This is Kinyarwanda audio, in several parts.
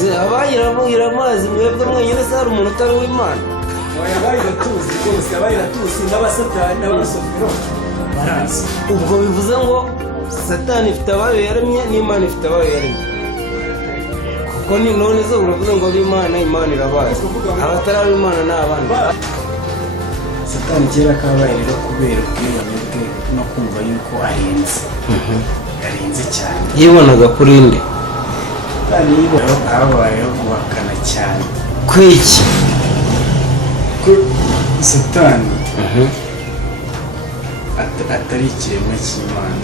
iratuzi abayiramuhira amazi mwebwe mwenyine se hari umuntu utari uw'Imana abayiratuzi rwose abayiratuzi n'abasatani n'abasofero barazi ubwo bivuze ngo satani ifite abayo yaremye n'Imana ifite abayo yaremye kuko ni none zo uravuze ngo b'Imana Imana irabazi abatari ab'Imana ni abandi satani kera kabaye rero kubera ubwibone bwe no kumva yuko arenze cyane yibonaga kuri nde kandi yibonaga habayeho guhakana cyane kwiki ko satani atari ikiremwa cy'Imana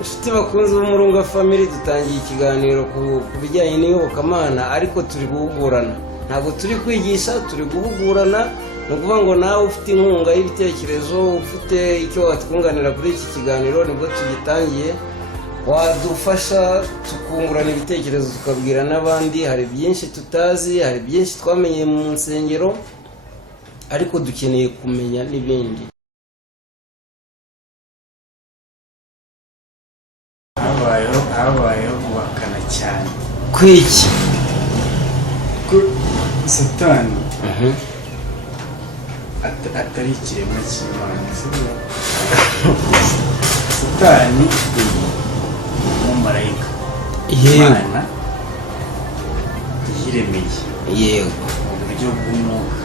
inshuti bakunze b'Umurunga Family dutangiye ikiganiro ku bijyanye n'iyobokamana ariko turi guhugurana ntabwo turi kwigisha turi guhugurana ni ukuvuga ngo nawe ufite inkunga y'ibitekerezo ufite icyo watwunganira kuri iki kiganiro nibwo tugitangiye wadufasha tukungurana ibitekerezo tukabwira n'abandi hari byinshi tutazi hari byinshi twamenye mu nsengero ariko dukeneye kumenya n'ibindi habayeho guhakana cyane kwiki ko satani atari ikiremwa cy'Imana satani umumarayika Imana yiremeye yego mu buryo bw'umwuka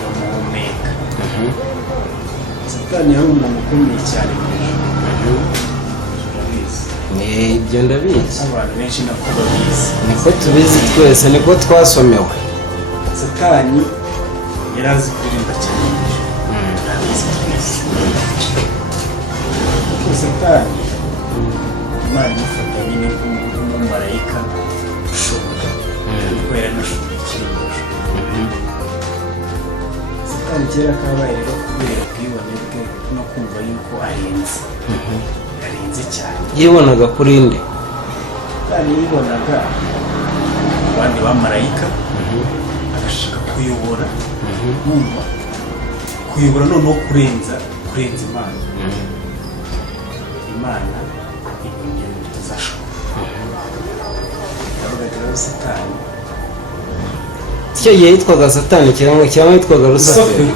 bamuhumeka satani yari umuntu ukomeye cyane mu ijuru ibyo ndabizi abantu benshi nako babizi niko tubizi twese niko twasomewe satani yari azi kuririmba cyane turabizi twese kuko satani Imana imufata nyine nk'umumarayika ushoboka kuko yaranashoboye ikiri mu ijuru satani kera kabaye rero kubera ubwibone bwe no kumva yuko arenze cyane yibonaga kuri nde kandi yibonaga abandi bamarayika agashaka kuyobora numva kuyobora noneho kurenza Imana ibintu bitazashoboka yavuga ati rero satani icyo gihe yitwaga satani cyangwa yitwaga Rusufero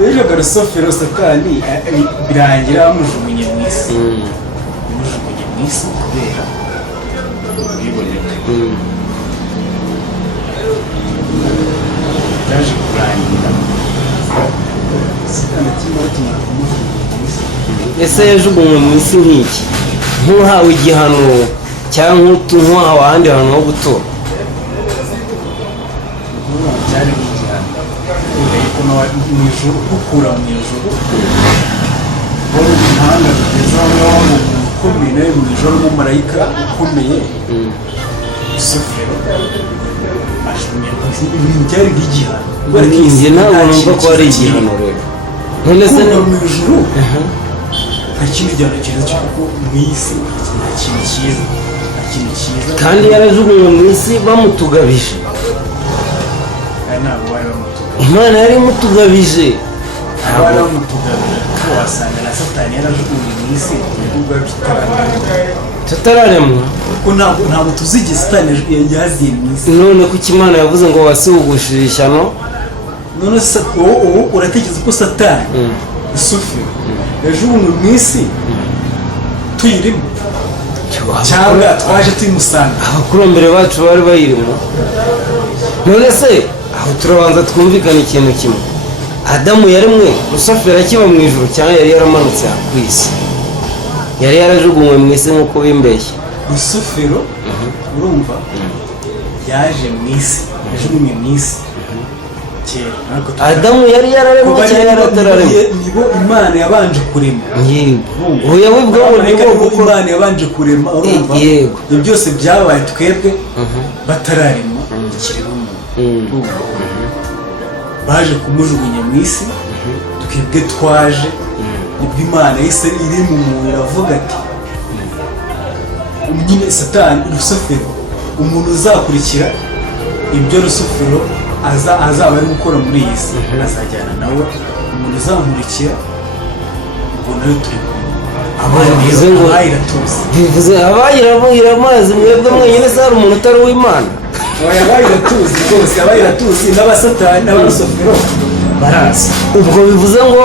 yitwaga Rusufero satani birangira bamujugunye mu isi kubera ubwiboneka byaje kurangira satani kimara kumujugunya mu isi ese yajugunywe mu isi nk'iki nk'uhawe igihano cyangwa nk'uhawe ahandi hantu ho gutura byari nk'igihano kubera yuko mu ijuru gukura mu ijuru wari umuhanga bigeze aho ngaho umuntu ukomeye nawe mu ijoro n'umumarayika ukomeye Rusufero ibintu byari nk'igihano njye ntabwo numva ko ari igihano rero none se mu ijuru nta kindi gihano cyiza cyo kuko mu isi nta kintu cyiza kandi yarajugunywe mu isi bamutugabije ntabwo bari bamutugabije Imana yari imutugabije bari bamutugabije wasanga na satani yarajugunywe mu isi nubwo tutararemwa kuko ntabwo tuzigiye satani yaziye mu isi none kuko Imana yavuze ngo wasihugushije ishyano none wowe uratekereza ko satani Rusufero yajugunywe mu isi tuyirimo cyangwa twaje tuyimusanga abakurambere bacu bari bayirimo none se aho turabanza twumvikana ikintu kimwe Adamu yaremwe Rusufero akiba mu ijuru cyangwa yari yaramanutse ku isi yari yarajugunywe mu isi nk'uko bimbeshye Rusufero urumva yaje mu isi yajugunywe mu isi Adamu yari yararemwe cyangwa yaratararemwe nibo Imana yabanje kurema ubu yavuga ngo nibo Imana yabanje kurema urumva ibyo byose byabaye twebwe batararema ikiremwamuntu baje kumujugunya mu isi twebwe twaje nibwo Imana yise iri mu muntu iravuga ati nyine satani Rusufero umuntu uzakurikira ibyo Rusufero azaba ari gukora muri iyi si azajyana nawe umuntu uzamurikira ubwo nawe turi bivuze abayira amazi mwebwe mwenyine se hari umuntu utari uw'Imana abayiratuzi rwose abayiratuzi n'abasatani n'abarusofero barazi ubwo bivuze ngo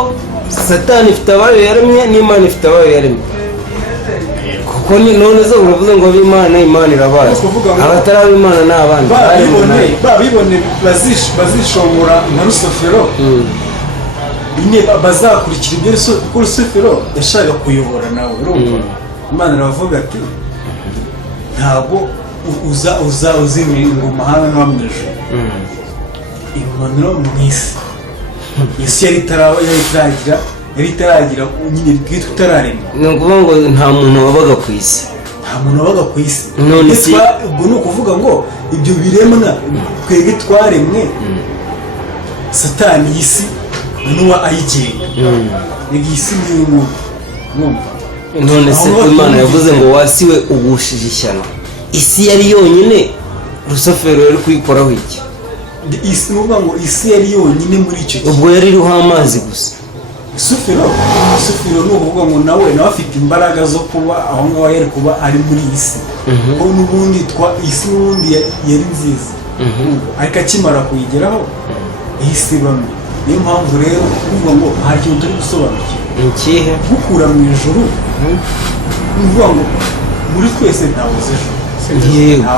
satani ifite abayo yaremye n'Imana ifite abayo yaremye kuko none zo uravuze ngo Imana irabazi abatari ab'Imana ni abandi babibone bazishomora nka rusofero nyine bazakurikira ibyo rusofero yashaka kuyobora nawe urumva Imana iravuga ati ntabwo uzimira ingoma hano no mu ijuru ingoma mu isi isi yari itaragira nyine bwitwa itararema ni ukuvuga ngo nta muntu wabaga ku isi none si ubwo ni ukuvuga ngo ibyo biremwa twebwe twaremwe satani y'isi n'uwa ayigenga iyi si niyo mwumva none se Imana yavuze ngo wasiwe ugushije ishyano isi yari yonyine rusofero yari kuyikoraho iki isi ni ukuvuga ngo isi yari yonyine muri icyo gihe ubwo yari iriho amazi gusa rusofero ni ukuvuga ngo nawe afite imbaraga zo kuba aho ngaho yari kuba ari muri iyi si kuko n'ubundi isi n'ubundi yari nziza ariko akimara kuyigeraho iyi si bamwe niyo mpamvu rero kuvuga ngo nta kintu turi gusobanukirwa ikihe gukura mu ijuru ni ukuvuga ngo muri twese ntawe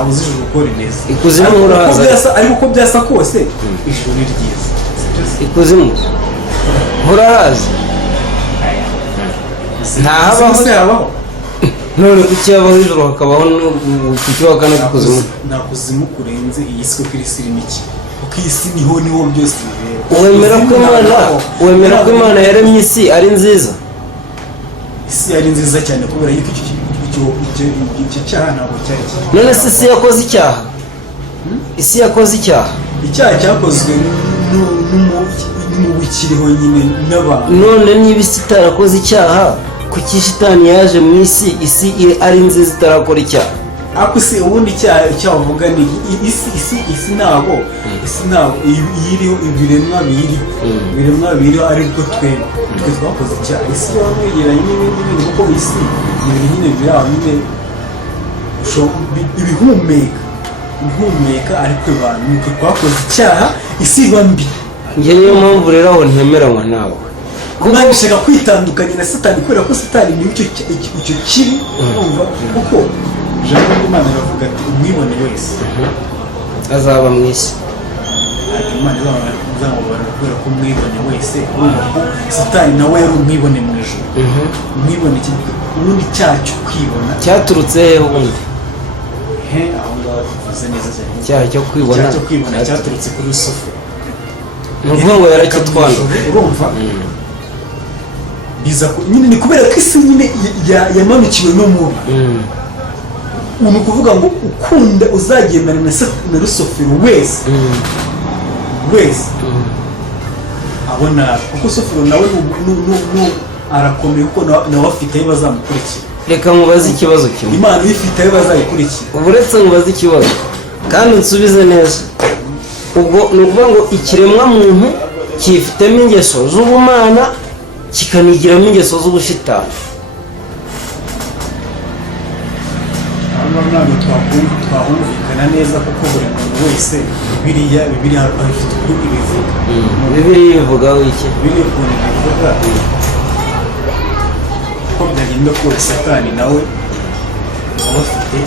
uzi ijuru uko rimeze ikuzimu urahaza ariko uko byasa kose ijuru ni ryiza ikuzimu urahaza ntahabaho none kuki habaho ijuru hakabaho kuki wakana ikuzimu nta kuzimu kurenze iyi si kuko iri si irimo iki kuko iyi si niho byose bibera wemera ko Imana yaremye isi ari nziza isi yari nziza cyane kubera yuko icyo cyaha ntabwo cyari none se isi yakoze icyaha icyaha cyakozwe n'umubikiriho nyine n'abantu none niba isi itarakoze icyaha kuki shitani yaje mu isi ari nziza itarakora icyaha ariko si ubundi cyavuga ni isi ntabwo iriho ibiremwa biriho ariko twe twakoze icyaha isi rero yegeranye n'ibindi kuko isi ibintu nyine biri aho nyine ibihumeka ariko abantu nitwe twakoze icyaha isi iba mbi njye niyo mpamvu rero aho ntemeranywa nawe Imana ishaka kwitandukanya na satani kubera ko satani ni icyo kibi urumva kuko ijambo ry'Imana riravuga ati umwibone wese azaba mu isi Imana izamubara kubera ko umwibone wese urumva ko satani nawe yari umwibone mu ijuru umwibone ubundi cyacyo kwibona cyaturutse hehe ubundi aho ngaho bivuze neza cyane icyaha cyo kwibona cyaturutse kuri rusofero ni ukuvuga ngo yarakitwanda urumva nyine ni kubera ko isi nyine yamanukiwe n'umubi ni ukuvuga ngo ukunda uzagendana na rusofero wese abona kuko rusofero nawe arakomeye kuko nawe afite ayo bazamukurikira reka nkubaze ikibazo kimwe Imana uyifite ayo bazayikurikira ubu uretse nkubaze ikibazo kandi unsubize neza ubwo ni ukuvuga ngo ikiremwa muntu cyifitemo ingeso z'ubumana kikanigiramo ingeso z'ubushitani ntabwo twahumvikana neza kuko buri muntu wese bibiriya afite uko ibivuga bibiriya ibivugaho iki bibiriya ukuntu ibivuga uko byagenda kose satani nawe aba afite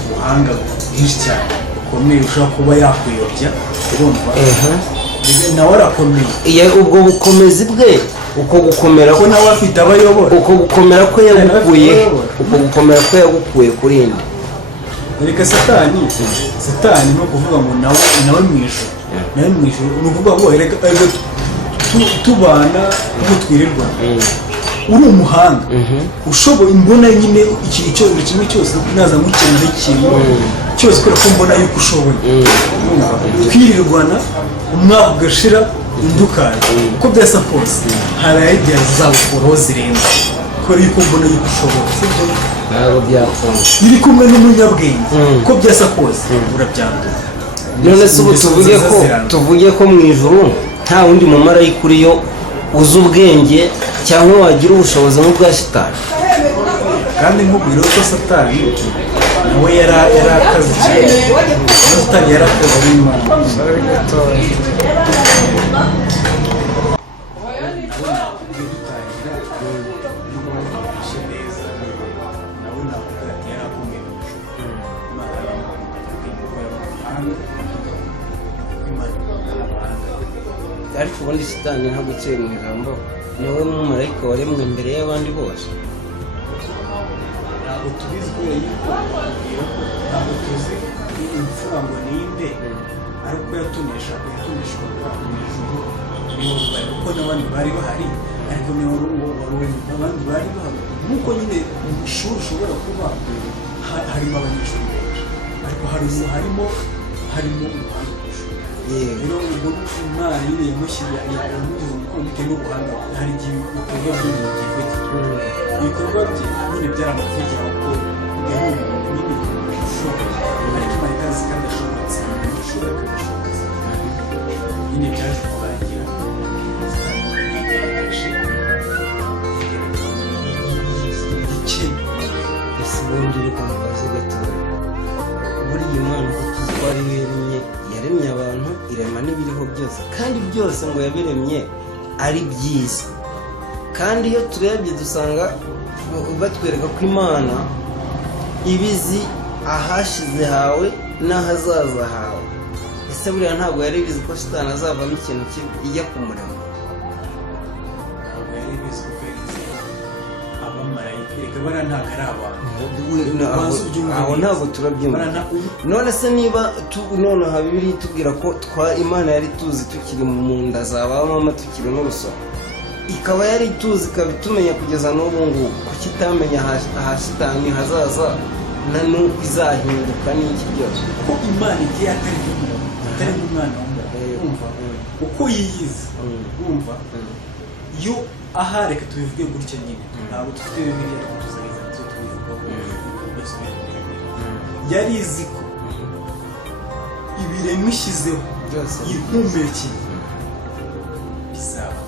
ubuhanga bwinshi cyane bukomeye ushobora kuba yakuyobya urumva nawe arakomeye ubwo bukomezi bwe uko gukomera ko nawe afite abayobora uko gukomera ko yagukuye kuri indi reka satani ni ukuvuga ngo nawe mu ijuru ni ukuvuga ngo reka tubana uko twirirwa uri umuhanga ushoboye mbona nyine ikintu buri kimwe cyose naza ngukenera ikintu cyose kubera ko mbona yuko ushoboye twirirwana umwaka ugashira undi ukaza uko byasa kose hari idea zizagukuraho zirenze kubera yuko mbona yuko ushoboye sibyo ntabwo byakunda iri kumwe n'umunyabwenge uko byasa kose urabyandura none se ubu tuvuge ko mu ijuru nta wundi mumarayika uriyo uzi ubwenge cyangwa wagira ubushobozi nk'ubwa Shitani. kandi nkubwira ko Satani nawe yari akazi cyane. Satani yari akazi ari Imana. ariko ubundi Shitani ntabwo uciye mu ijambo ni wowe mumarayika waremwe imbere y'abandi bose. ntabwo tubizi kubera yuko ntabwo tuzi imfura ngo ninde ariko yatumishwaga mu ijuru kuko n'abandi bari bahari ariko niwe wari abandi bari bahari nk'uko nyine mu ishuri ushobora kuba harimo abanyeshuri benshi ariko harimo ubuhanga bw'ishuri. rero ubwo Imana nyine yamushyiriye bitewe n'ubuhanga hari igihe ibikorwa by'umuntu byifekera ibikorwa bye nyine byaramutegera kuko yari umuntu nyine ushoboye ariko Imana ikazi kandi ashobotse ashobora kubishoboza nyine byaje kurangira ese ubundi reka mubaze gatoya buriya Imana uko tuzi ko ari yo yaremye abantu irema n'ibiriho byose kandi byose ngo yabiremye ari byiza. kandi iyo turebye dusanga batwereka ko Imana ibizi ahashize hawe n'ahazaza hawe. ese buriya ntabwo yari ibizi ko Shitani azavamo ikintu ijya kumurema? ntabwo yari ibizi ko abamarayika reka bariya ntabwo ari abantu aho ntabwo turabyumva. none se niba nonaha Bibiliya itubwira ko Imana yari tuzi tukiri mu nda za ba mama tukiri n'urusoro, ikaba yari tuzi ikaba itumenya kugeza n'ubu ngubu, kuki itamenya aha Shitani hazaza na n'uko izahinduka n'iki byose? ko Imana igiye atari nk'umwana wumva uko yiyizi wumva yo aha reka tubivuge gutya nyine ntabwo dufite Bibiliya ariko tuzageza nzo tubivugaho yari izi ko ibiremwa ishyizeho ihumekeye bizaba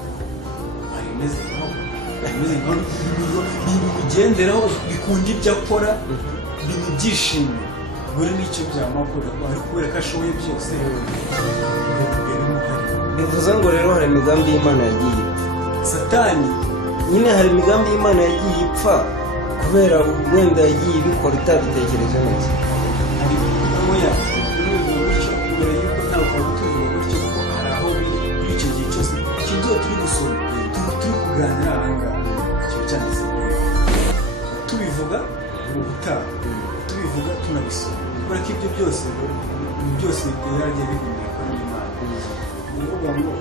hari imeze nkaho bimugenderaho bikunda ibyo akora bimubyishimo buri n'icyo byamakora ariko kubera ko ashoboye byose bivuze ngo rero hari imigambi y'Imana yagiye ipfa. Satani nyine hari imigambi y'Imana yagiye ipfa kubera wenda yagiye ibikora itabitekereje neza. hari oya gutyo kubera yuko ntabwo tuvuga gutyo kuko hari aho biri kuri icyo gihe cyose ikintu turi gusoma turi kuganira aha ngaha icyo cyanditse tubivuga mu gutaha tubivuga tunabisoma kubera ko ibyo byose yaragiye bihumeka n'Imana. ni ukuvuga ngo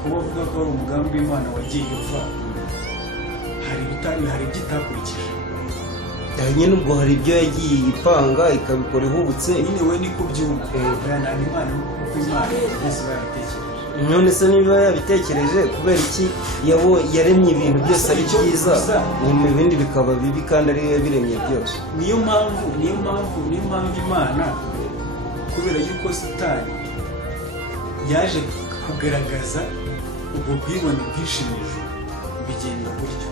kuba avuga ko ari umugambi w'Imana wagiye upfa hari ibyo itakurikije nyine ubwo hari ibyo yagiye ipanga ikabikora ihubutse nyine we niko byumva nta Imana kuko Imana bose babitekereje. none se niba yabitekereje kubera iki yaremye ibintu byose ari byiza mu bindi bikaba bibi kandi ari yo biremye byose? niyo mpamvu Imana kubera yuko Satani yaje kugaragaza ubwo bwibone bwinshi mu ijuru bigenda gutyo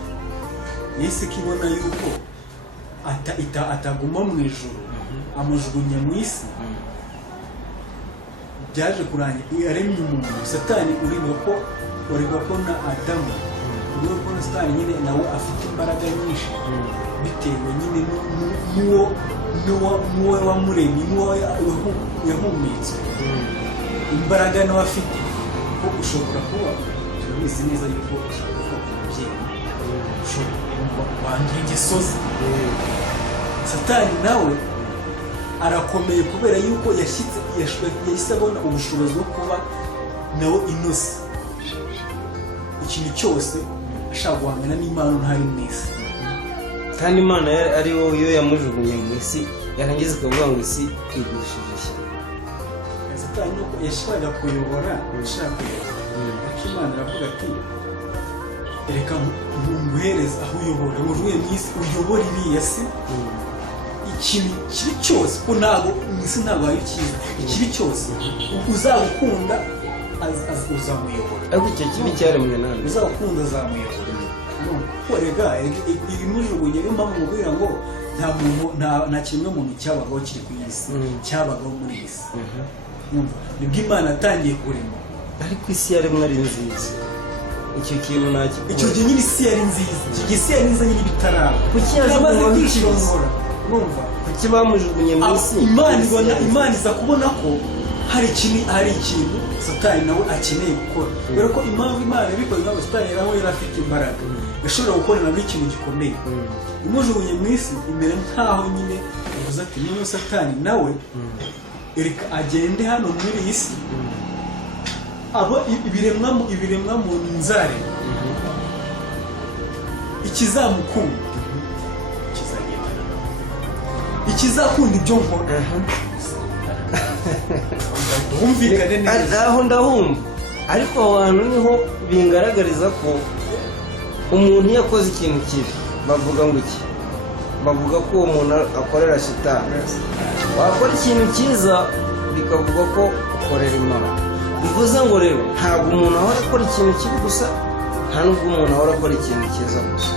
yese kibona yuko ataguma mu ijuru amujugunya mu isi byaje kurangira yaremye umuntu. Satani uribuka ko na Adamu uribuka ko na Satani nyine nawe afite imbaraga nyinshi bitewe nyine n'uwo wamuremye n'uwo yahumetswe imbaraga nawe afite ko ushobora kuba turabizi neza yuko ushobora kuba umubyeyi ushobora wanduye ingeso ze. Satani nawe arakomeye kubera yuko yahise abona ubushobozi bwo kuba nawe inoze ikintu cyose ashaka guhangana n'Imana ntari mu isi kandi Imana ari wowe iyo yamujugunye mu isi yarangiza ikavuga ngo isi igurishije ishyano. Satani nuko yashakaga kuyobora ariko Imana aravuga ati reka nguhereze aho uyobora uvuye mu isi uyobora iriya si ikintu kiri cyose ko ntabwo mu isi ntabwo ari cyiza ikibi cyose uzagukunda uzamuyobora ariko icyo kibi cyaremwe nande uzagukunda azamuyobora rega ibimujugunye niyo mpamvu mubwira ngo nta muntu nta kimwe muntu cyabagaho kiri ku isi cyabagaho muri iyi si nibwo Imana yatangiye kurema ariko isi yaremwe ari nziza icyo kintu nakikora icyo gihe nyine isi yari nziza icyo gihe isi yari nziza nyine ibitaraba kuki yamaze kwishongora numva kuki bamujugunye mu isi Imana iza kubona ko hari ikintu Satani nawe akeneye gukora kubera ko impamvu Imana yabikoze nawe Satani nawe yari afite imbaraga yashobora gukorana n'ikintu gikomeye imujugunye mu isi imbere nkaho nyine yavuze ati niyo Satani nawe reka agende hano muri iyi si abo ibiremwa mu nzare ikizamukunda kizagendana ikizakunda ibyo nkora humvikane neza aho ndahumva ariko aho hantu niho bingaragariza ko umuntu yakoze ikintu kibi bavuga ngo iki bavuga ko uwo muntu akorera shitani wakora ikintu cyiza bikavuga ko ukorera Imana bivuze ngo rero ntabwo umuntu ahora akora ikintu kibi gusa nta nubwo umuntu ahora akora ikintu cyiza gusa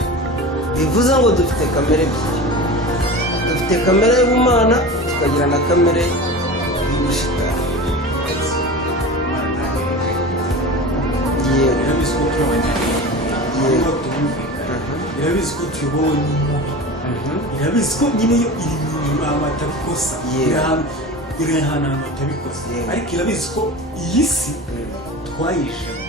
bivuze ngo dufite kamere ebyiri dufite kamere y'ubumana tukagira na kamere y'ubushitani irabizi ko tuyobowe n'umubi irabizi ko nyine yo iri mu ahantu hatabikosa iri ahantu hatabikosa ariko irabizi ko iyi si twayijemo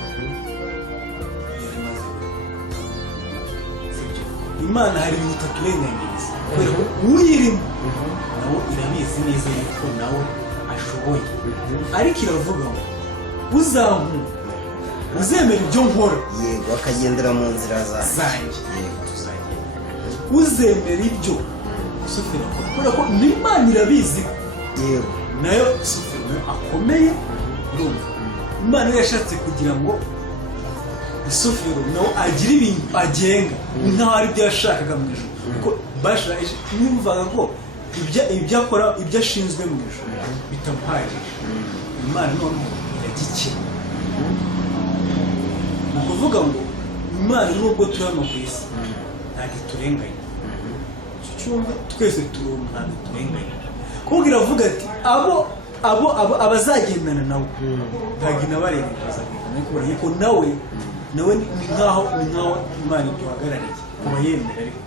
Imana hari ibintu itaturenganyiriza kubera ko uyirimo nawe irabizi neza yuko nawe ashoboye ariko iravuga ngo uzemera ibyo nkora yego akagendera mu nzira zanjye uzemera ibyo Sofera kubera ko n'Imana irabizi yego nayo Sofera akomeye urumva Imana yashatse kugira ngo Sofera nawe agire ibintu agenga nkaho ari byo yashakaga mu ijuru kuko bashaje nimvaga ko ibyo akora ibyo ashinzwe mu ijuru bitamuhagije Imana none iragikira ni ukuvuga ngo Imana nubwo turi hano ku isi ntabwo iturenganya icyo cyumba twese turi ntabwo iturenganya kuko iravuga ati abazagendana nawe ntabwo inabareba bazagendana ariko nawe ni nkaho Imana iduhagarariye kuba yemera ariko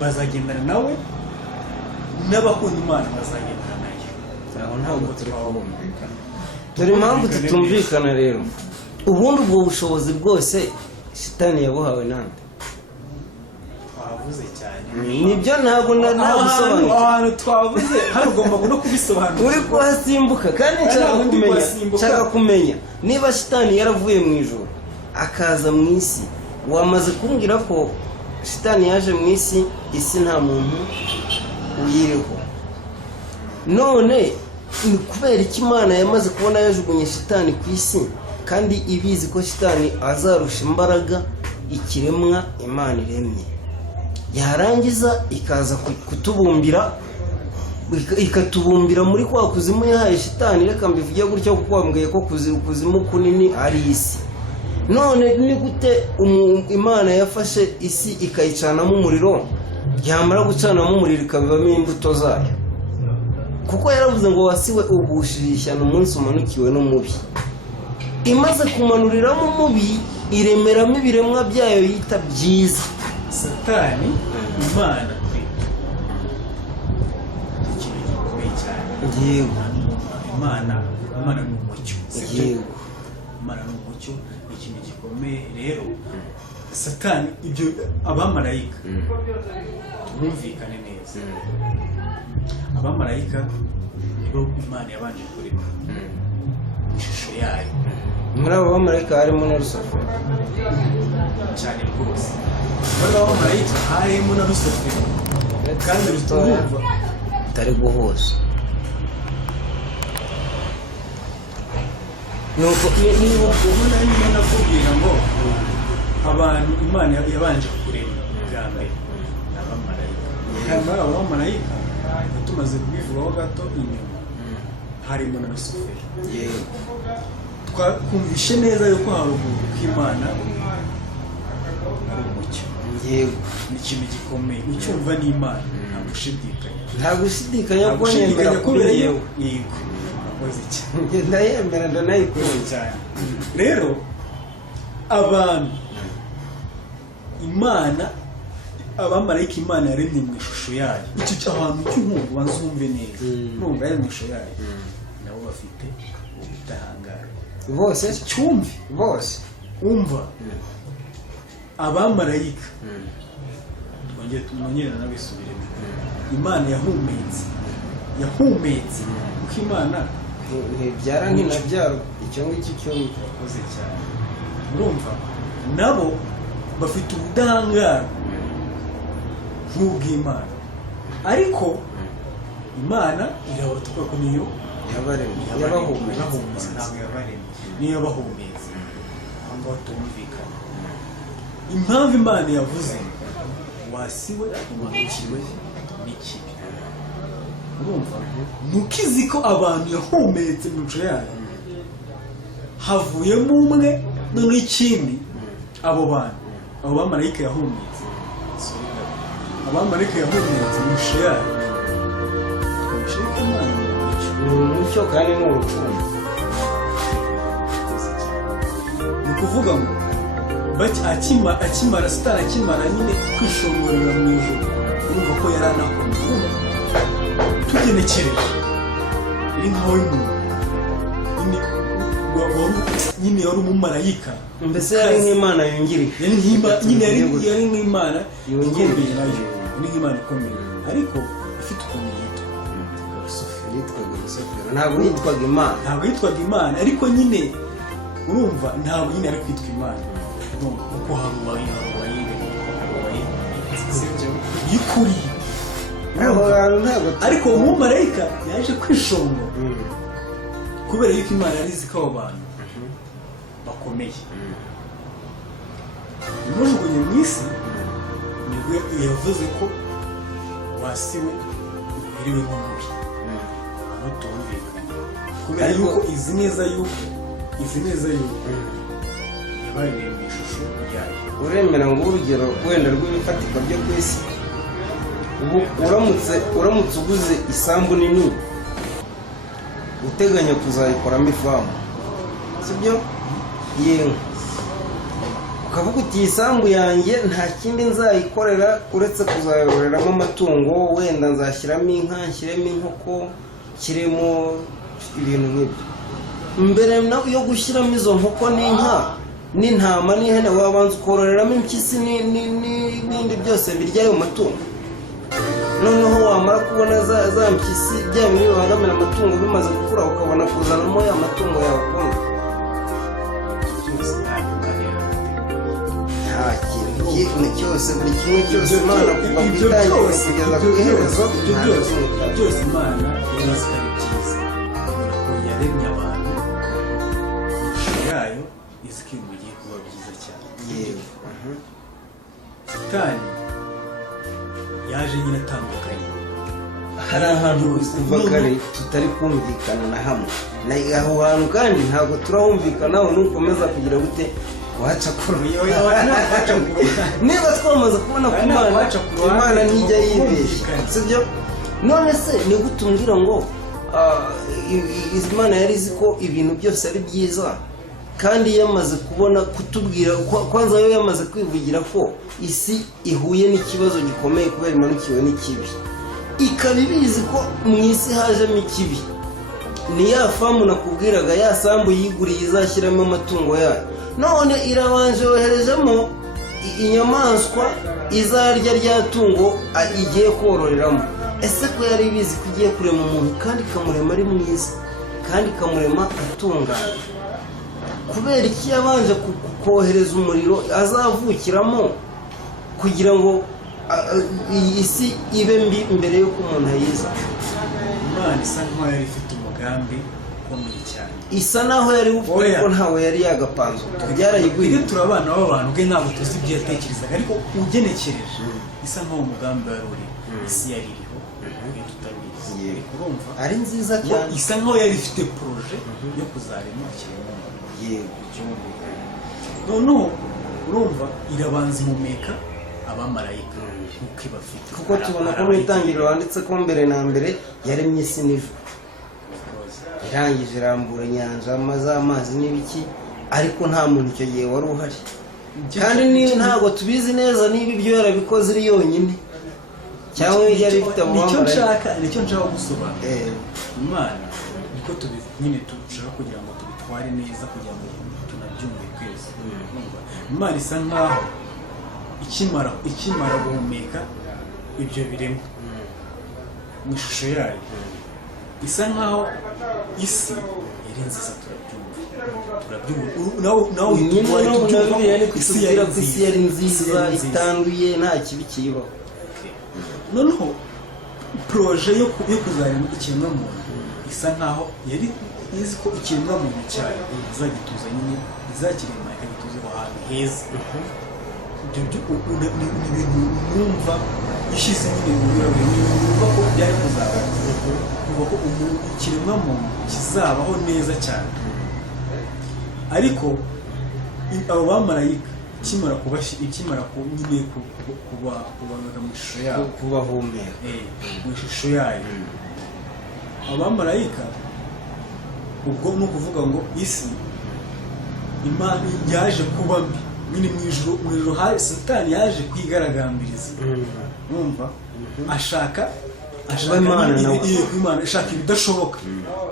bazagendana nawe n'abakunda Imana bazagendana nayo aho ntabwo turi kumvikana dore impamvu tutumvikana rero ubundi ubwo bushobozi bwose shitani yabuhawe nande twavuze cyane nibyo ntabwo nagusobanura ahantu twavuze hano ugomba no kubisobanura uri kuhasimbuka kandi nshaka kumenya niba shitani yaravuye mu ijuru akaza mu isi wamaze kumbwira ko shitani yaje mu isi nta muntu uyiriho none ni kubera iki Imana yamaze kubona yajugunye shitani ku isi kandi ibizi ko shitani azarusha imbaraga ikiremwa Imana iremye yarangiza ikaza kutubumbira ikatubumbira muri kwa kuzimu yahaye shitani reka mbivuge gutyo kuko wambwiye ko kuzimu kunini ari isi none ni gute Imana yafashe isi ikayicanamo umuriro yamara gucanamo umuriro ikabibamo imbuto zayo kuko yaravuze ngo wasiwe ubushishyano umunsi umanukiwe n'umubi imaze kumanuriramo umubi iremeramo ibiremwa byayo yita byiza Satani Imana ikintu gikomeye cyane yego Imana ni umucyo yego Imana ni umucyo ni ikintu gikomeye rero Satani ibyo abamarayika tumumvikane neza abamarayika nibo Imana yabanje kurema ishusho yayo muri abo bamarayika harimo na Rusufero cyane rwose muri abo bamarayika harimo na Rusufero kandi rutumva utari guhuza nuko niba ubona nyine nakubwira ngo abantu Imana yabanje kurema bwa mbere ni abamarayika kandi muri abo bamarayika tumaze kubivugaho gato inyuma harimo na rusufero. Twakumvishe neza yuko haruguru k'Imana ari umucyo. Ni ikintu gikomeye ucyumva n'Imana nta gushidikanya ko nemera kubera yewe. Yego akoze cyane, ndayemera ndanayikunda cyane. Rero abantu Imana, abamarayika Imana yaremye mu ishusho yayo, icyo cy'abantu cy'umuntu bazumve neza, urumva ari mu ishusho yayo, nabo bafite ubutahangara bose, cyumve bose umva abamarayika. Twongere nabisubiremo, Imana yahumetse kuko Imana ntibyara ntinabyaro, icyo ngicyo cyumva akoze cyane. Urumva nabo bafite ubudahangarwa nk'ubw'Imana, ariko Imana irabaruta kuko niyo yabahumetse, ntabwo yabaremye, niyo yabahumetse. Aho ngaho tumvikana impamvu Imana yavuze wasiwe umanukiwe n'ikibi. Urumva nuko izi ko abantu yahumetse mu nshuro yayo, havuyemo umwe n'ikindi. Abo bantu, abo bamarayika yahumetse, abamarayika yahumetse mu nshuro yayo, twabishaka Imana ni umucyo kandi ni urukundo. Ni ukuvuga ngo akimara Satani akimara nyine kwishongorera mu ijuru, urumva ko yari anakomeye. Tugenekereje iri nkaho nyine yari umumarayika, mbese yari nk'Imana yungirije, yari nk'Imana yungirije nayo, ni nk'Imana ikomeye ariko ifite ukuntu yitwaga Rusufero. Ntabwo yitwaga Imana, ariko nyine urumva ntabwo nyine ari kwitwa Imana, kuko hari yikuriye. Ariko umumarayika yaje kwishongora kubera yuko Imana yari izi ko abo bantu bakomeye. Imujugunye mu isi nibwo yavuze ko wasiwe iriwe nk'umubi. Aho tumvikana kubera yuko izi neza yuko yabaye mu ishusho ryayo. Uremera ngo urugero wenda rw'ibifatika byo ku isi, ubu uramutse uguze isambu nini uteganya kuzayikoramo ifamu, sibyo? Yewe ukavuga uti isambu yanjye nta kindi nzayikorera uretse kuzayororeramo amatungo, wenda nzashyiramo inka, nshyiremo inkoko, nshyiremo ibintu nk'ibyo. Mbere yo gushyiramo izo nkoko n'inka n'intama n'ihene, wabanza ukororeramo impyisi n'ibindi byose birya ayo matungo. Noneho wamara kubona za mpyisi bya bindi bibangamira amatungo bimaze gukura, ukabona kuzanamo ya matungo yawe ukunda. Nta kintu cyose, buri kimwe cyose Imana kuva ku itangiriro kugeza ku iherezo, byose Imana yarazi ko ari byiza, ko yaremye abantu yayo izi ko ibintu bigiye kuba byiza cyane. Yewe Satani yaje nyine atandukanye, hari ahantu kuva kare tutari kumvikana na hamwe, aho hantu kandi ntabwo turahumvikanaho. Nukomeza kugira gute wacakura niba twamaze kubona ko Imana ntijya yibeshya, sibyo? None se ni gute umbwira ngo Imana yari izi ko ibintu byose ari byiza, kandi yamaze kubona kutubwira kwanza, yo yamaze kwivugira ko isi ihuye n'ikibazo gikomeye kubera imanukiwe n'ikibi, ikaba ibizi ko mu isi hajemo ikibi. Ni ya famu nakubwiraga, ya sambu yiguriye izashyiramo amatungo yayo, none irabanje yoherejemo inyamaswa izarya rya tungo igiye kororeramo. Ese ko yari ibizi ko igiye kurema umuntu kandi ikamurema ari mwiza, kandi ikamurema atunganye, kubera iki yabanje kohereza umuriro azavukiramo kugira ngo iyi si ibe mbi mbere y'uko umuntu ayiza? Imana isa nkaho yari ifite umugambi ukomeye cyane, isa naho yari ufite ko ntawe yari yagapanze, byarayigwiriye. Turi abana b'abantu bwe ntabwo tuzi ibyo yatekerezaga, ariko ugenekereje isa nkaho umugambi wari uri, isi yari iriho tutabizi urumva ari nziza cyane isa nkaho yari ifite proje yo kuzarema ikiremwamuntu yego noneho urumva irabanza imumeka abamarayika nk'uko ibafite kuko tubona ko mu itangiriro handitse ko mbere na mbere yaremye isi n'ijuru irangije irambura inyanja amazi n'ibiki ariko nta muntu icyo gihe wari uhari kandi ntabwo tubizi neza niba ibyo yarabikoze iri yonyine cyangwa yari ifite abamarayika nicyo nshaka gusobanura imana niko tubizi nyine dushaka kugira ngo tubitware neza kugira ngo tunabyumve twese imana isa nkaho ikimara guhumeka ibyo biremwa mu ishusho yayo isa nkaho isi yari nziza turabyumva nawe uhita isi yari nziza itanduye nta kibi kiyibaho noneho poroje yo kuzarema ikiremwamuntu isa nkaho yari izi ko ikiremwamuntu cyayo izagituza nyine izakirema ikagituza ahantu heza ni ibintu numva ishize nyine mu biraburi numva ko byari kuzaba kuva ko ikiremwamuntu kizabaho neza cyane ariko abo bamarayika ikimara nyine kubaboneka mu ishusho yabo kubahumeka mu ishusho yayo abamarayika ubwo ni ukuvuga ngo isi imana yaje kuba mbi nyine mu ijuru satani yaje kwigaragambiriza numva ashaka imana ishaka ibidashoboka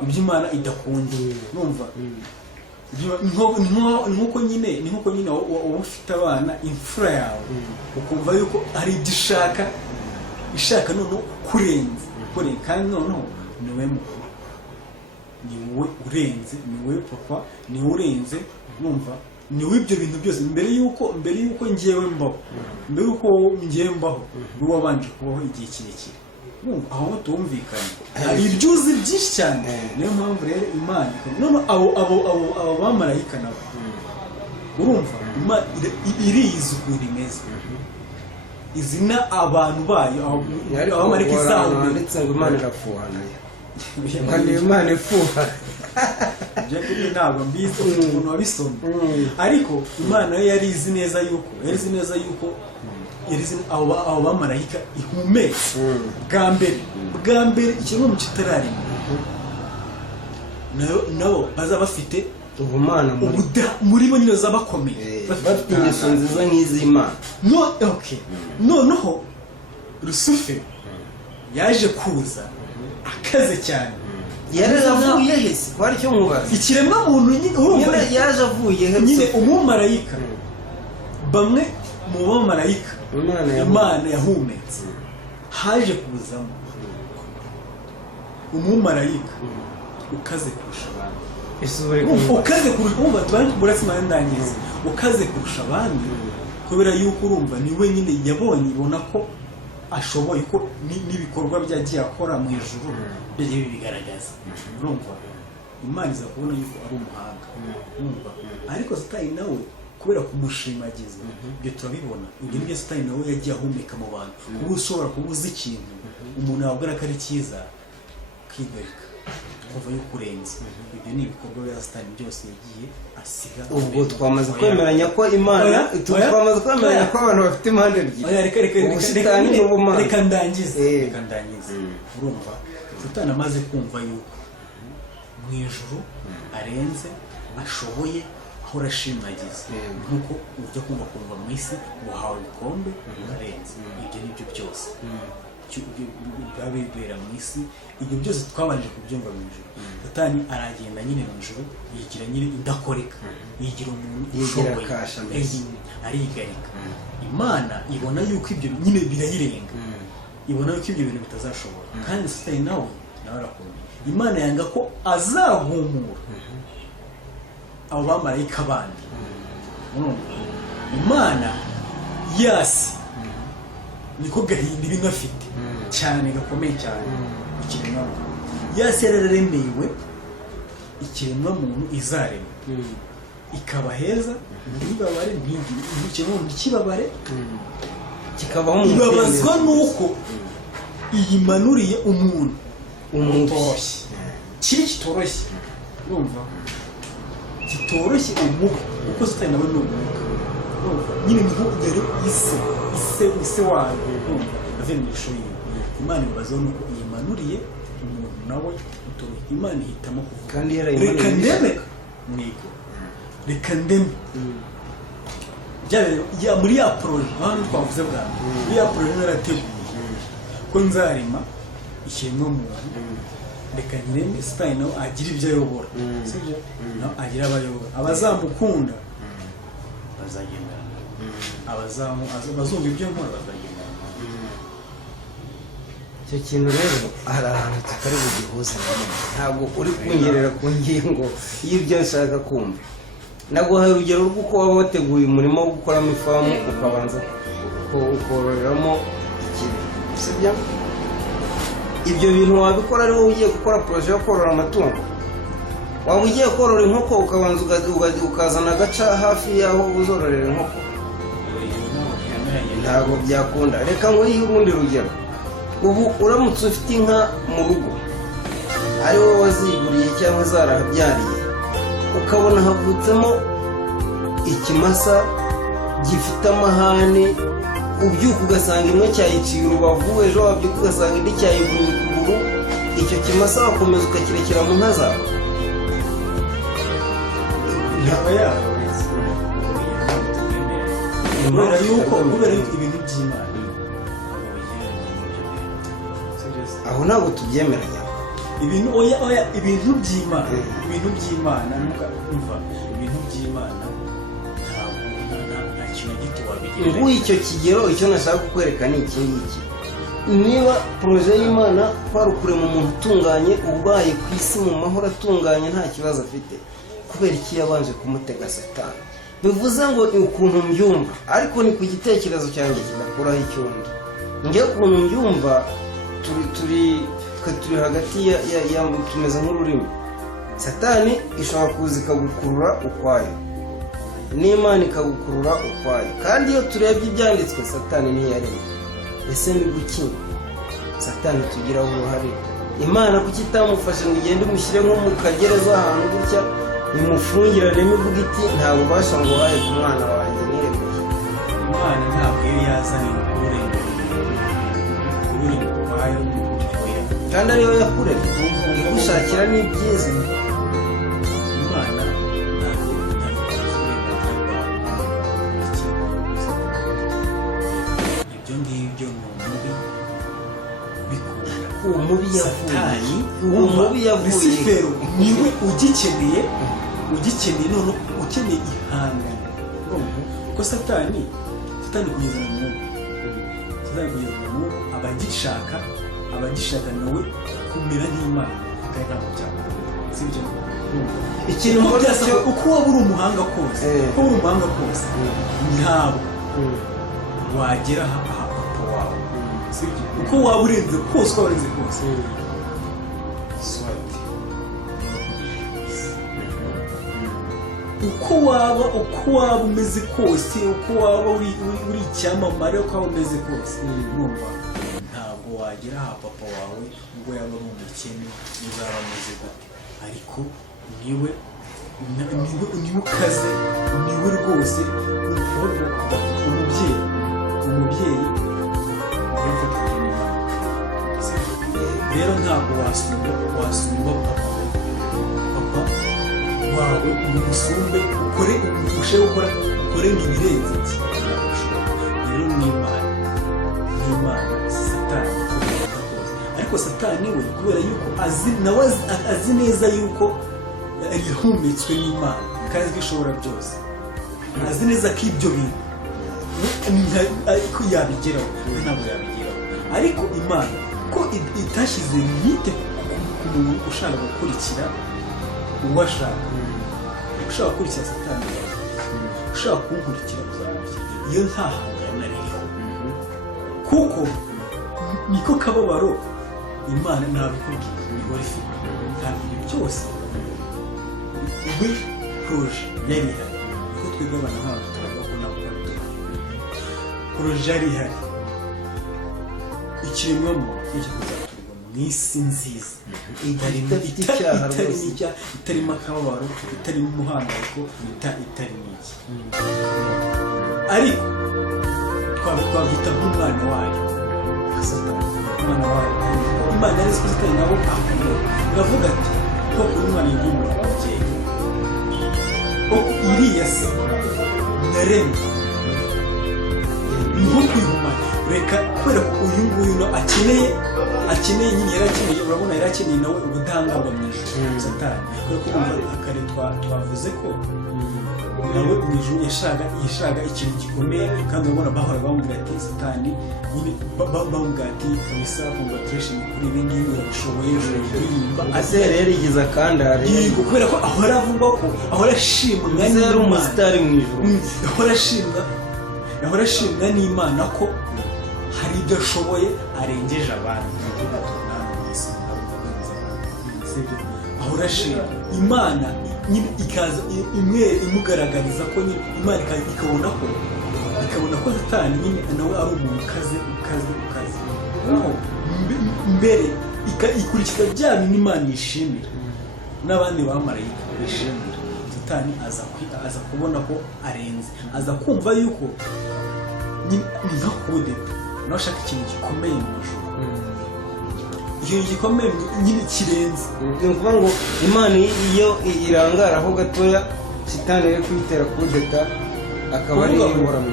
iby'imana idakunda numva nkuko nyine wowe ufite abana imfura yawe ukumva yuko ari ibyo ishaka noneho kurenza kandi noneho ni wowe mukuru ni wowe urenze ni wowe papa ni wowe urenze numva ni wowe ibyo bintu byose mbere yuko ngewe mbaho mbere yuko ngewe mbaho wowe wabanje kubaho igihe kirekire aho tumvikanye hari ibyuzi byinshi cyane niyo mpamvu rero imana abo bamarayika nabo urumva irizi ukuntu imeze izina abantu bayo abamarayika izabo ndetse ngo imana irafuhana kandi imana ifuha ntabwo mbizi umuntu wabisomye ariko imana yo yari izi neza yuko abo bamarayika ihumetse bwa mbere ikiremwamuntu kitararema nabo baza bafite ubumana muri bo nyine zaba bakomeye bafite ingeso nziza nk'iz'imana noneho rusufero yaje kuza akaze cyane yari avuye hese kwari cyo mubaza ikiremwamuntu nyine yaje avuye hese nyine umumarayika bamwe mu bamarayika imana yahumetse haje kuzamo umumarayika ukaze kurusha abandi ukaze kurusha abandi kubera yuko urumva niwe nyine yabonye ibona ko ashoboye ko n'ibikorwa byagiye akora mu ijuru byagiye bigaragaza urumva imana iza kubona yuko ari umuhanga urumva ariko satani nawe kubera kumushimagiza ibyo turabibona ibyo nibyo satani nawe yagiye ahumeka mu bantu uba ushobora kuba uzi ikintu umuntu yabwira ko ari cyiza ukigarika kuva yuko urenze ibyo ni ibikorwa bya satani byose yagiye asiga ubwo twamaze kwemeranya ko imana twamaze kwemeranya ko abantu bafite impande ebyiri ubusitani n'ubumana reka ndangize urumva satani amaze kumva yuko mu ijuru arenze ashoboye ahora ashimagiza nk'uko ujya kumva mu isi uhawe ibikombe urarenze ibyo nibyo byose bwabibera mu isi ibyo byose twabanje kubyumva mu ijuru satani aragenda nyine mu ijuru yigira nyine indakoreka yigira umuntu ushoboye arigarika imana ibona yuko ibyo nyine birayirenga ibona yuko ibyo bintu bitazashobora kandi satani nawe arakomeye imana yanga ko azahumura abo bamarayika bandi imana yasi niko gahinda ibinafite cyane gakomeye cyane ikiremwamuntu yasi yararemewe ikiremwamuntu izarema ikaba heza ntibabare ikiremwamuntu kibabare kikabaho ibabazwa nuko iyimanuriye umuntu utoroshye, kiri kitoroshye, urumva kitoroshye umubi, kuko satani nawe ni umwuka, urumva nyine niho rero ise wayo, urumva avuye mu ishuri yiwe. Imana ibazaho nuko iyimanuriye umuntu nawe utoroshye. Imana ihitamo kuvuga kandi reka ndeme mwigo, reka ndeme muri ya poroje ahantu twavuze bwa mbere, muri ya poroje narateguye ko nzarema ikiremwa muntu, reka nyireme satani nawe agira ibyo ayobora, sibyo? nawe agira abayobora, abazamukunda bazagendana, abazumva ibyo nkora bazagendana. icyo kintu rero hari ahantu tutari bugihuze, ntabwo uri kungerera ku ngingo y'ibyo nshaka kumva. Naguhaye urugero rw'uko waba wateguye umurimo wo gukoramo ifamu, ukabanza ukororeramo ikintu, sibyo? Ibyo bintu wabikora ari wowe ugiye gukora poroje yo korora amatungo. Waba ugiye korora inkoko ukabanza ukazana agaca hafi y'aho uzororera inkoko, ntabwo byakunda. Reka ngo yihe urundi rugero. Ubu uramutse ufite inka mu rugo, ari wowe waziguriye cyangwa zarahabyariye, ukabona havutsemo ikimasa gifite amahane, ubyuka ugasanga imwe cyayiciye urubavu, ejo wabyuka ugasanga indi cyayivunye ukuguru, icyo kimasa wakomeza ukakirekera mu nka zawe? ntaba yakomeza, kubera yuko ibintu by'Imana aho ntabwo tubyemeranya. ibintu by'Imana, ibintu by'Imana numva, ibintu by'Imana nta kintu gito wabigira. Ngubu icyo kigero, icyo nashaka kukwereka ni iki ngiki. Niba poroje y'Imana twarukure mu muntu utunganye, ubaye ku isi mu mahoro atunganye nta kibazo afite, kubera iki yabanje kumutega satani? Bivuze ngo ni ukuntu mbyumva, ariko ni ku gitekerezo cyanjye kidakuraho icyundi. Njye ukuntu mbyumva, turi hagati ya tumeze nk'ururimi. Satani ishobora kuza ikagukurura ukwayo, n'Imana ikagukurura ukwayo. Kandi iyo turebye ibyanditswe, satani ntiyaremye. Ese ni guki satani tugiraho uruhare? Imana kuki itamufashe ngo igende imushyire nko mu kagereza ahantu gutya, imufungiranemo, ivuga iti nta bubasha ngo uhaye ku mwana wanjye niremeye? Imana ntabwo iyo yazanye ururimi rwayo kandi ariyo yakuremye igushakira n'ibyiza. Imana ntabwo ibyo ngibyo ni umubi yavuye, uwo mubi yavuye Lucifero niwe ugikeneye none ukeneye ihangana, ko satani kugeza na n'ubu abagishaka nawe kumera nk'Imana kandi ntabwo byakora, sibyo? Ikintu cyose uko waba uri umuhanga kose, ntabwo wagera aha papa wawe, sibyo? Uko waba urenze kose, uko waba umeze kose, uko waba uri icyamamare, uko waba umeze kose, numva ntabwo wagera aha papa wawe ubwo yaba ari umukene, uzaba ameze gute. Ariko niwe ukaze, niwe rwose umubyeyi urafatanya n'Imana. Rero ntabwo wasumba papa wawe umusumbe, ukore n'ibirenze iki. Rero n'Imana satani, ariko satani we kubera yuko azi neza yuko yahumetswe n'Imana kandi ishobora byose, azi neza ko ibyo bintu ariko yabigeraho, ntabwo yabigeraho. Ariko Imana ko itashyize limite ku muntu ushaka gukurikira uwo ashaka, ushaka gukurikira satani, ushaka kunkurikira uzamukira, iyo nta hangana ririho, kuko niko kababaro Imana ntabikubwira, niho rifite. Ntabwo ibyo byose we poroje yari ihari, niko twebwe abana nk'abo turavuga ko ntabwo poroje yari ihari. ikiremwamuntu nicyo kuzaturwa mu isi nziza itarimo akababaro, itarimo umuhangayiko, itarimo iki, ariko twabyita nk'umwana wayo Satani. Umwana wayo Imana yari izi Satani nabo akomeye, iravuga ati ko umwana yimura umubyeyi iriya se naremye nko kwihumanya, reka kubera ko uyu nguyu akeneye nyine yarakeneye, urabona yarakeneye nawe ubudahangarwa mu ijuru Satani, kubera ko umva kare twavuze ko nawe mu ijuru yashaka ikintu gikomeye, kandi urabona bahora bamubwira ati Satani nyine bamubwira ati kabisa congratulation kuri ibi ngibi urabishoboye uririmba Azere yarigeze akandare, yego kubera ko ahora avuga ko ahora ashimwa Azere umusitari mu ijuru, ahora ashimwa n'Imana ko hari ibyo ashoboye arengeje abantu, ahora ashimwa Imana nyine ikaza imugaragariza ko nyine Imana ikabona ko Satani nyine nawe ari umuntu ukaze mbere ikurikiza bya bintu Imana yishimira n'abandi bamarayika bishimira. Satani aza kubona ko arenze, aza kumva yuko nka kudeta nawe ashaka ikintu gikomeye mu ijuru, ikintu gikomeye nyine kirenze. ni ukuvuga ngo Imana iyo irangara aho gatoya Satani ari kuyitera kudeta akaba ari iyobora mu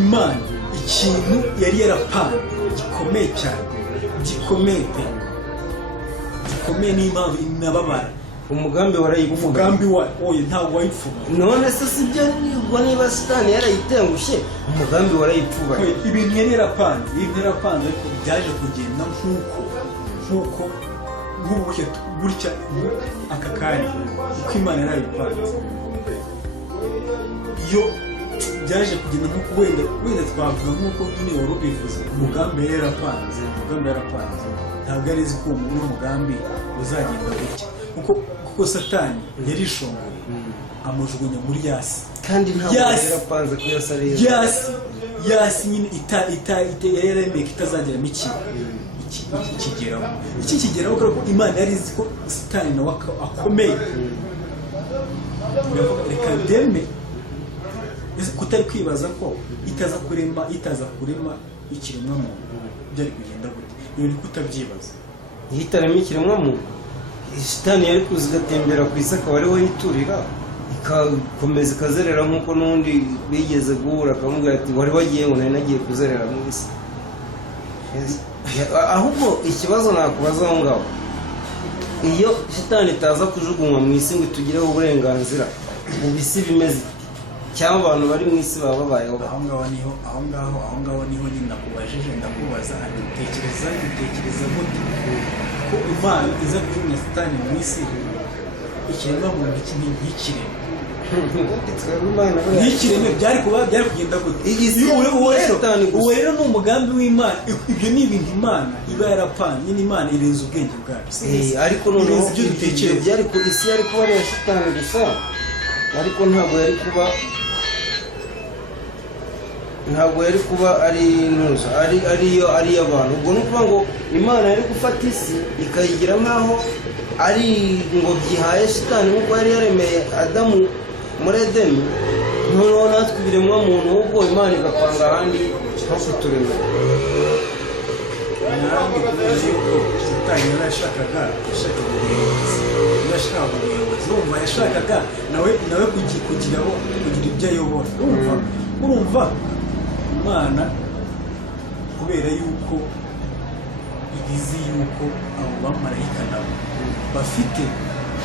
Imana ikintu yari yarapanga gikomeye cyane, gikomeye n'impamvu inababara, umugambi warayipfuye, umugambi wayo ntabwo wayipfuye. none se sibyo nibwo niba Satani yarayitengushye umugambi warayipfuye, ibintu yari yarapanze ariko byaje kugenda nk'uko gutya aka kanya uko Imana yarabipanze, iyo byaje kugenda nk'uko wenda twavuga nk'uko nyine wari ubivuze, umugambi yari yarapanze ntabwo yari izi ko uwo mugambi uzagenda gutya, kuko Satani yarishongoye amujugunya muri yasi, kandi ntabwo yari yarapanze ko yasi nyine yari yaremeye ko itazageramo ikigeraho kubera ko Imana yari izi ko Satani nawe akomeye, reka deme kutari kwibaza ko itaza kurema ikiremwamuntu byari kugenda gute, iyo ni kutabyibaza. yitaramo ikiremwamuntu Satani yari kuza igatembera ku isi akaba ariho yiturira, ikakomeza ikazerera nk'uko n'undi bigeze guhura akamubwira ati wari wagiye ngo nari nagiye kuzerera mu isi. ahubwo ikibazo nakubaza aho ngaho, iyo Satani itaza kujugunywa mu isi ngo tugireho uburenganzira, ubu isi bimeze cyangwa abantu bari mu isi baba babayeho? aho ngaho niho nyine ndakubaza dutekereza gute ko Imana iza kujugunya Satani mu isi, ikiremwamuntu ntikireme byari kugenda gute? uwo rero ni umugambi w'Imana, ibyo ni ibintu Imana iba yarapanze, nyine Imana irenze ubwenge bwacu, ariko noneho ibyo byari ku isi yari kuba ari iya Satani gusa, ariko ntabwo yari kuba ari intuza ari abantu. Ubwo ni ukuvuga ngo Imana yari gufata isi ikayigira nk'aho ari ingobyi ihaye Satani nk'uko yari yaremeye Adamu muri Edeni, noneho natwe ibiremwamuntu ahubwo Imana igapanga ahandi ho kuturema. Satani yashakaga urumva yashakaga nawe kugira ibyo ayobora, urumva Imana kubera yuko ibizi yuko abo bamarayika nabo bafite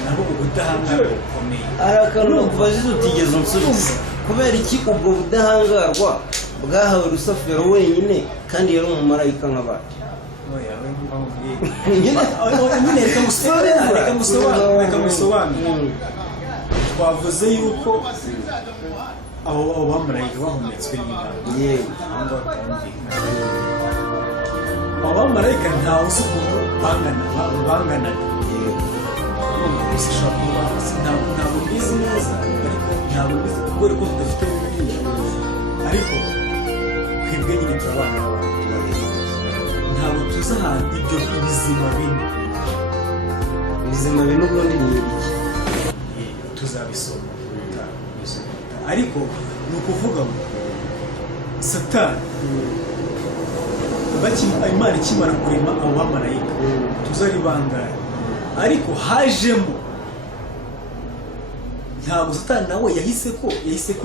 nabo ubudahangarwa bukomeye. hari akantu nakubajije utigeze unsubiza, kubera iki ubwo budahangarwa bwahawe Rusufero wenyine kandi yari umumarayika nk'abandi? reka musobanure. Twavuze yuko abo bamarayika bahumetswe n'Imana, abo bamarayika ntawe uzi ukuntu banganaga, ntabwo mbizi neza, ariko ntabwo mbizi kubera ko tudafite Bibiliya, ariko twebwe nyine turabana n'abantu ntabwo tuzi ahantu ibyo bizima bine ubundi ni ibiki tuzabisoma ariko ni ukuvuga ngo Satani Imana ikimara kurema abo bamarayika tuzari bangahe ariko hajemo ntabwo Satani nawe yahise ko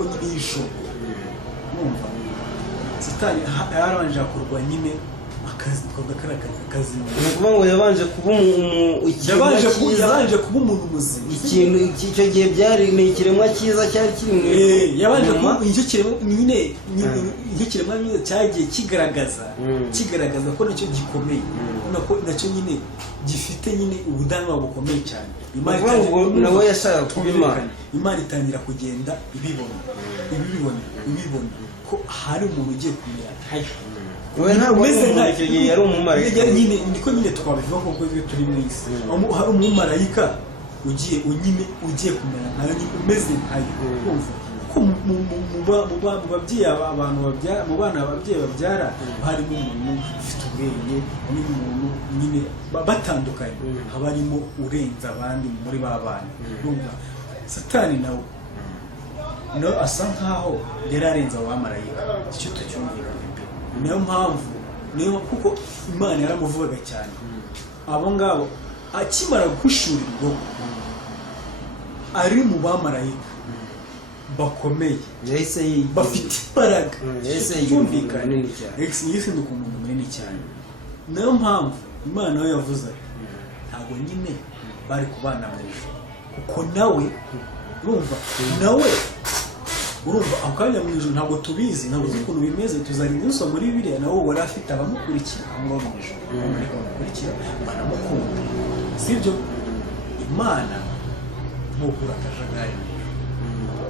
nyine y'ijoro numva Satani yarabanje akorwa nyine akazi ni ukuvuga ngo yabanje kuba umuntu muzima ikintu icyo gihe byari ni ikiremwa cyiza cyari kiri mu yabanje kuba icyo kiremwa nyine cyagiye kigaragaza ko nacyo gikomeye nacyo nyine gifite nyine ubudahangarwa bukomeye cyane nawe yashaka kuba Imana itangira kugenda ibibona ko hari umuntu ugiye kumera nkayo umeze nka icyo gihe yari umumarayika nyine niko nyine twabivuga ko turi mu isi hari umumarayika ugiye kumera nkayo umeze nkayo ko mu babyeyi abantu babyara mu bana ababyeyi babyara harimo umuntu ufite ubwenge n'umuntu nyine batandukanye haba harimo urenza abandi muri ba bana Satani nawe asa nkaho yari arenze abo bamarayika icyo tucyumvikana niyo mpamvu kuko Imana yaramuvugaga cyane abo ngabo akimara gushurirwa ari mu bamarayika bakomeye bafite imbaraga yumvikana yisinduka umuntu munini cyane niyo mpamvu Imana we yavuze ntabwo nyine bari kubana mu ijuru kuko nawe urumva ako kanya mu ijuru ntabwo tubizi ntabwo uzi ukuntu bimeze tuzarinda dusoma muri Bibiliya nawe wari afite abamukurikira aho ngaho mu ijuru bamukurikira banamukunda sibyo Imana ntugura akajagari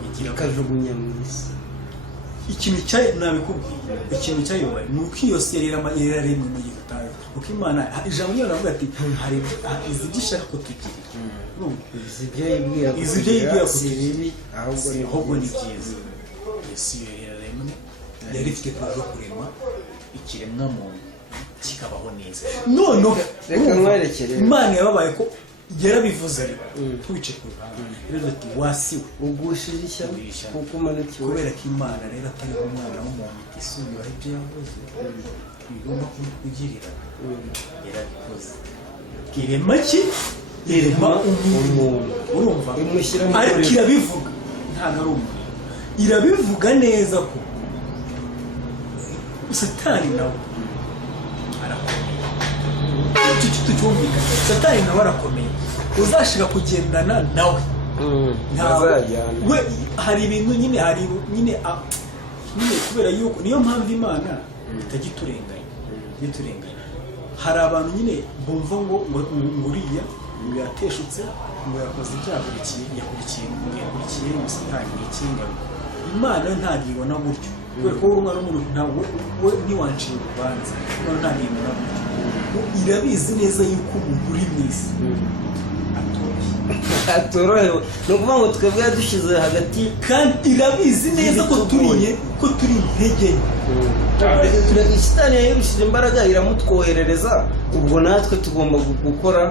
igira akajugunya mu isi ikintu cyayobaye ni uko iyo si yararemwe mu gitayo kuko Imana ijambo ryayo ravuga ati hari izi ibyo ishaka ko tugira izi ibyo yibwira ko si bibi ahubwo ni byiza Yesu yararemwe yari ifite kuza kurema ikiremwa muntu kikabaho neza noneho reka nkwerekere Imana yababaye ko yarabivuze ariko twice ku ruhande rero ati wasiwe ugushije ishyano kuko umanukiwe kubera ko Imana rero atari umwana w'umuntu isubiraho ibyo yavuze igomba kugirira yarabikoze irema ki irema umuntu urumva ariko irabivuga ntabwo ari umuntu irabivuga neza ko Satani nawe arakomeye icyo tucyumvikana Satani nawe arakomeye uzashaka kugendana nawe we hari ibintu nyine kubera yuko niyo mpamvu Imana itagiturenganya hari abantu nyine bumva ngo uriya ngo yateshutse ngo yakoze ibyaha yakurikiye Satani n'ikinga Imana ntabwo ibona gutyo kubera ko urumwa n'umuntu ntabwo we ntiwanciye urubanza ntabwo ibona gutyo irabizi neza yuko umuntu uri mu isi atorohewe ni ukuvuga ngo twebwe yadushyize hagati kandi irabizi neza ko turi intege nke Satani yayirushije imbaraga iramutwoherereza ubwo natwe tugomba gukora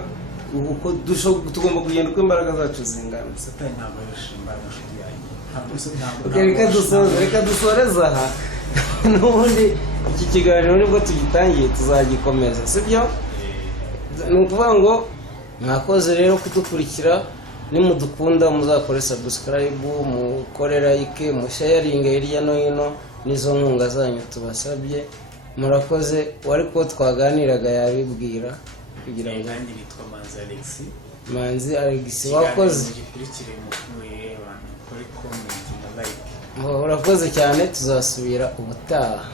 tugomba kugenda uko imbaraga zacu zingana Satani ntabwo yarushije imbaraga reka dusoreze aha n'ubundi iki kiganiro nibwo tugitangiye tuzagikomeza sibyo ni ukuvuga ngo mwakoze rero kudukurikira nimudukunda muzakore subscribe mukore like musharinge hirya no hino n'izo nkunga zanyu tubasabye murakoze wari ko twaganiraga yabibwira kugira ngo nitwa Manzi Alex wakoze urakoze cyane tuzasubira ubutaha.